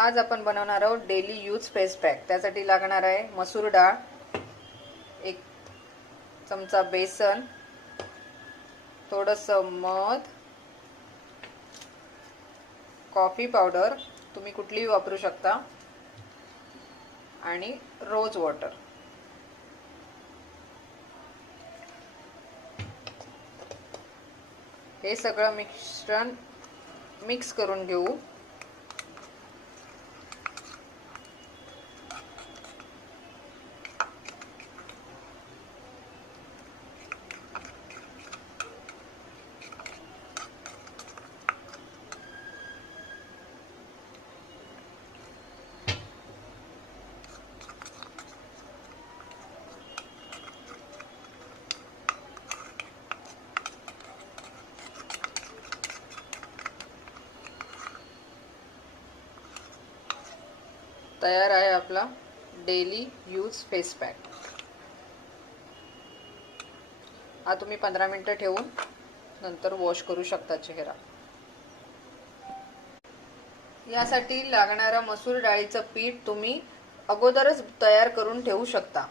आज आपण बनवणार आहोत डेली यूज फेस पॅक। त्यासाठी लागणार आहे मसूर डाळ, 1 चमचा बेसन, थोडंसं मध, कॉफी पावडर तुम्ही कुठलीही वापरू शकता आणि रोज वॉटर। हे सगळं मिश्रण मिक्स करून घेऊ। तयार आहे आपला डेली यूज फेस पॅक। हा तुम्ही 15 मिनिटं ठेवून नंतर वॉश करू शकता चेहरा। यासाठी लागणारा मसूर डाळीचं पीठ तुम्ही अगोदरच तयार करून ठेवू शकता।